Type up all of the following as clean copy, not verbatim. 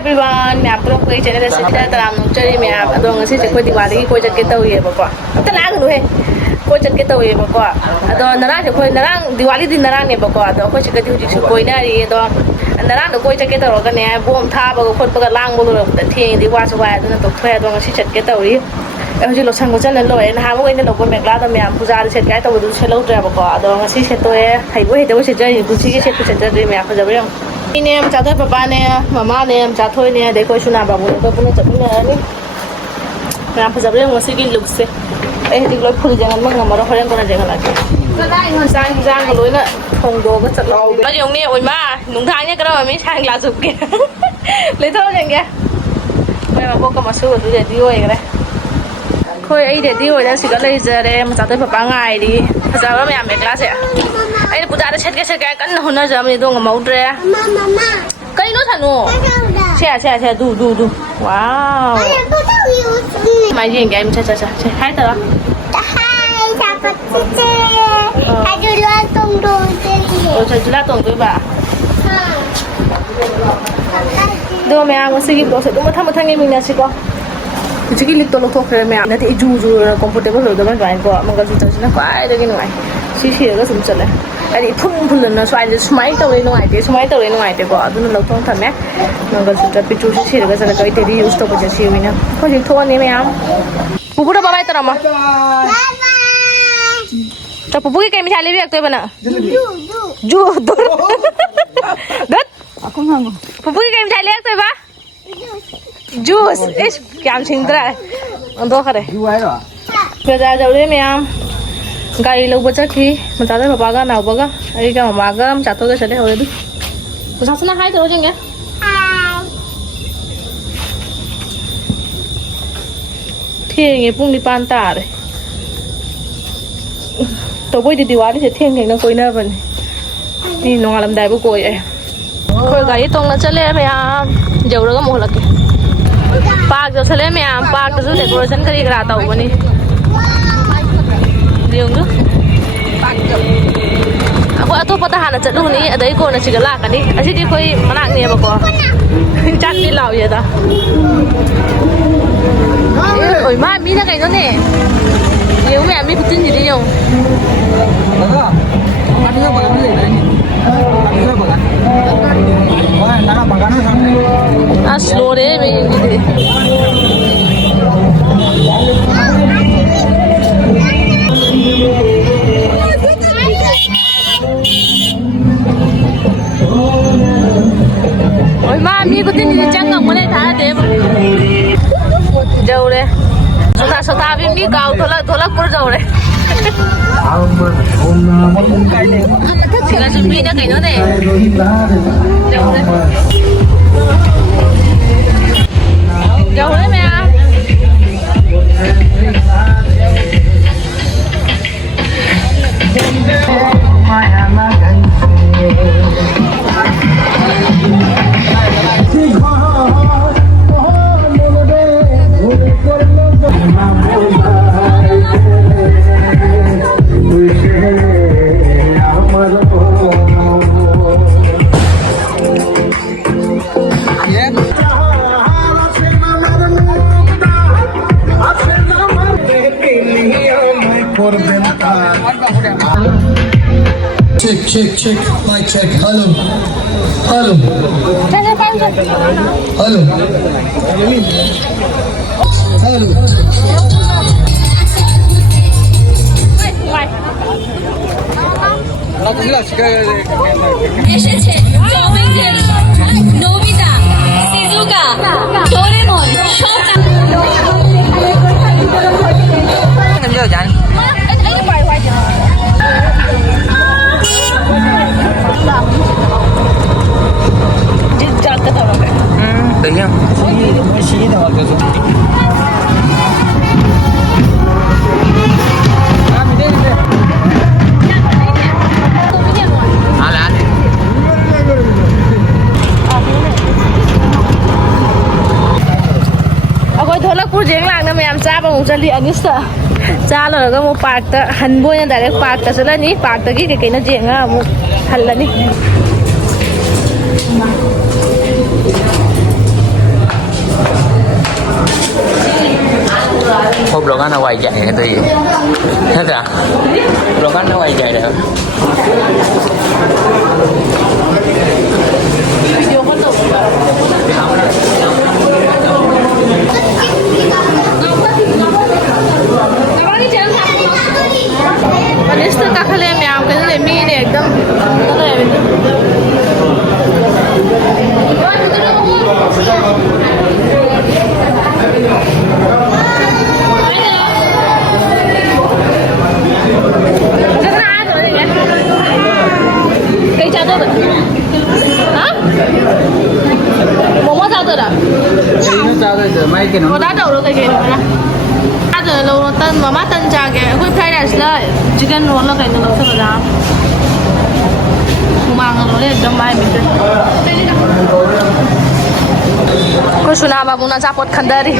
everyone แม่ปลุกไปเจอในสิ่งที่ตามน้องเจอแม่ตรงนี้จะคุยดีกว่าที่คุยจะเก็ตตัวเองบอกว่าแต่ละคนเลยคุยจะเก็ตตัวเองบอกว่าตอนนั้นจะคุยนั้นดีวันที่นั้นเนี่ยบอกว่าตอนคุยจะเก็ตอยู่ที่คุยเนี่ยตอนนั้นเราคุยจะเก็ตตัวกันเนี่ยบุ้มท่าบอกคนปกติล่างบุรุษแต่ที่ดีว่าสบายตอนตกแพ้ตรงนี้จะเก็ตตัวเองเออที่เราช่างก็จะนั่นเลยนะคะเมื่อกี้เราคนแม่กล้าตอนแม่ผู้ชายเสร็จแก่ตัวดูเชลล์ตัวบอกว่าตรงนี้เสร็จตัวให้กูเห็นแต่ว่าเสร็จใจกูชี้เสร็จกูเสร็จใจแม่เขาจะเรื่องนี่เนี่ยมันจะตัวป้าเนี่ยมาม่าเนี่ยมันจะถ้วยเนี่ยเด็กก็ชุนาบาบุเนี่ยก็ปุ่นจะปุ่นเนี่ยนี่แม่เขาจะเรื่องว่าสิ่งลุกเสียที่เราพูดอย่างนั้นมั่งมาเราเขาเรียกคนอย่างนั้นอะไรก็ได้เงินสร้างก็รู้นะคงโดก็จะเราแล้วอย่างนี้โอ้ยมาหนุ่มทางเนี่ยก็ได้ไม่ใช่กลาสุกี้เลยเท่าอย่างเงี้ยไม่มาพวกก็มาสู้ดูเด็ดดีด้วยกันเลยคุยไอ้เด็ดดีด้วยแล้วสิก็เลยจะได้มันจะตัวป้าง่ายดีภาษาเราไม่อ่านไม่กล้าเสียไอ้ผู้ชายเช็ดกันหุ่นน่าจะมีตัวกับหมูเร่ก็ยิ่งรู้ทันนู่เช่ดูว้าวไม่ยิงแกมันใช่ให้เถอะให้จุฬาตรงดูโอ้จุฬาตรงด้วยป่ะดูแม่มันสิ่งที่ตัวเสร็จดูมาทำงี้มีเนี่ยสิก็จริงๆลิตรตัวเคยแม่เนี่ยที่จูcomfortable เลยแต่มันก็มันก็สุดๆนะก็ไอ้เด็กน้อยชี้ก็สมจเลยอันนี้พุ่งเลยนะสมัยสมัยตัวเองหน่อยเด็กก็ดูนั่นเราต้องทำเนี่ยมันก็สุดๆไปจูชี้ก็จะก็ไอ้ที่ยูสต์ตัวจะชี้วินะพอจริงทั่วนี้แม่ปุ๊บปุ๊บบ้าตัวมั้งแต่ปุ๊บปุ๊บกี่ไม่ใช่เลยเรียกตัวเป็นอะจูดูดัดปุ๊บปุ๊บกี่ไม่ใช่เรียกตัวปะjuice इस क्या हम चिंतरा है अंदर करे फिर जाओ रे मैं गाड़ी लोग बचा थी बताते पापा का ना पापा का अरे क्या मम्मा का हम चाहते हो चले हो दे तो सास ना हाय तो हो जाएंगे ठीक है पुंग निपान तार तो कोई दिवाली से ठीक है ना कोई ना बनนี่น้องอารมณ์ได้บุกโกยคุยกับยี่ตรงนั้นจะเล่ไปอ่ะเดี๋ยวเราก็หมดละกันปากจะเล่แม่ปากจะสู้เด็กโปรเซนต์ก็ดีกระต่ายวันนี้เดี๋ยวงั้นaku atau patah hana cedung ni ada iko na cigala kan ni asyik di koi mana ni apa ko cat di lau ya dah oi ma mi na kai no ne eu me ami kutin di nyong ada apa lagi ni ada apa kan wah nak makan apa slow deh me ni ôi ma mi có tin gì chẳng ngọc lên thả đẹp dầu đây sao ta biết mi cao thôi là cua dầu đây chỉ là chuẩn bị đã cái nó này dầu đấy mẹ check mic check hello hello Nobita, Shizuka, Doraemon, Shota. Em chưa chán. Đấy nhá. thôi là cú riêng làng nó mẹ em cha bằng một chân liền như sợ cha là có một bạc ta hành bôi nhân đại cái bạc ta sẽ là ní bạc ta cái nó riêng á một hành là ní kan awai chạy cái gì hết à lo kan awai chạy đấy video có tục आणि नुसतं टाकले मी आमकडे मी एकदम काही जातो हा मोमो जातो ना माहिती ना đã đầu rồi cái gì nữa giờ lâu tân mà mắt tân trà kìa hơi thay đẹp rồi chỉ cần nó là cái nó đâu sao ra mang nó lên trong mai mình ko suna ba muna japot khandari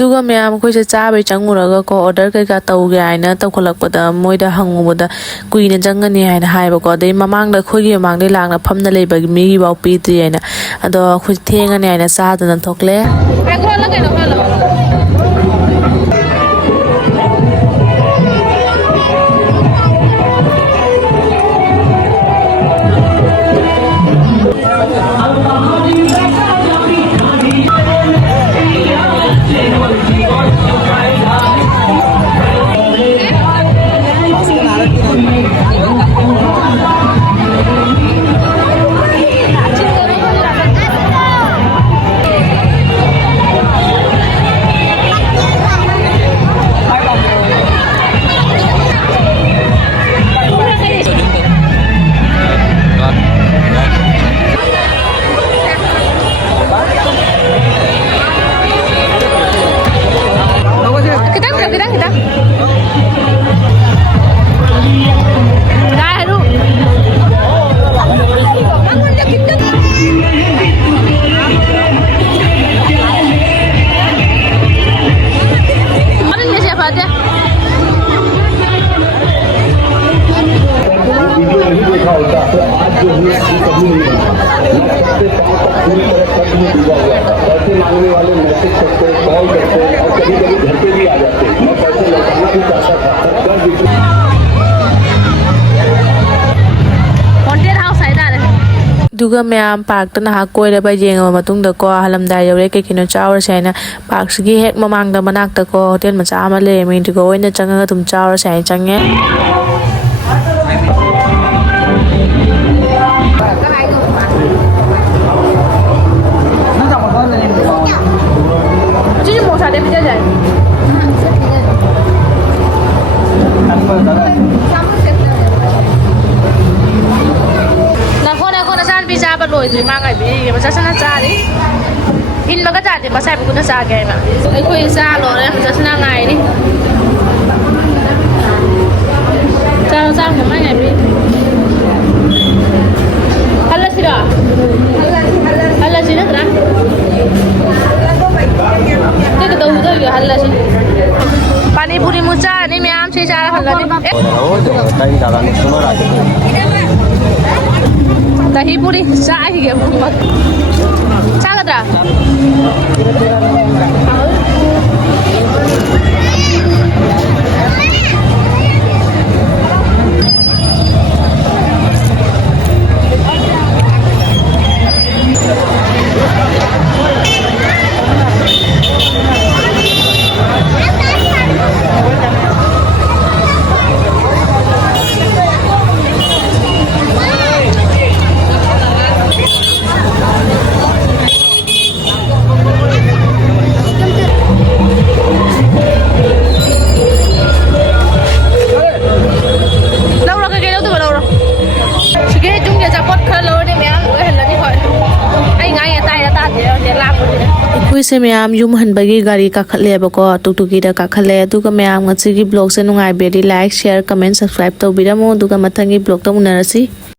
duga myam ko je cha bai changuraga ko order kai ka tau ge aina tau kholak pada moida hanguboda kuina jangani haina haiba ko dei mamang da khoi gi mang dei lang na phamna lei ba mi gi bau pi ti aina ado khu thengani aina sa da thokle ai ko la kai no ko la मांगने वाले message करते call करते और कभी कभी घर पे भी आ जाते मैं पैसे लौटाना भी चाहता था duga myam park ta na ha koi da ba yeng ma matung da ko halam da yore ke kino chawra sai na park sigi hek mamang da manak ta ko hotel ma cha ma le mi ti ko ina changa tum chawra sai change chứ một sao đem đi chơi vậy na san pizza ba loi rồi mang cái gì mà cha sana cha đi in mà cái cha thì mà sai cũng nó cha cái mà cái quỳ xa rồi đấy cha sana ngày đi cha sang cái mấy ngày đi halla sira halla sira kira cái đầu đó giờ halla sira pani puri mucha ni myam se cha halla đi tay dalam semua ada dahi puri cha hi ge mak cha ga da से ma'am यूम हनबगी गाड़ी का खले बको टुकटुकी दा का खले दुगा ma'am ngasi gi blog se nungai beri like share comment subscribe to biramo duga mathangi blog to munarasi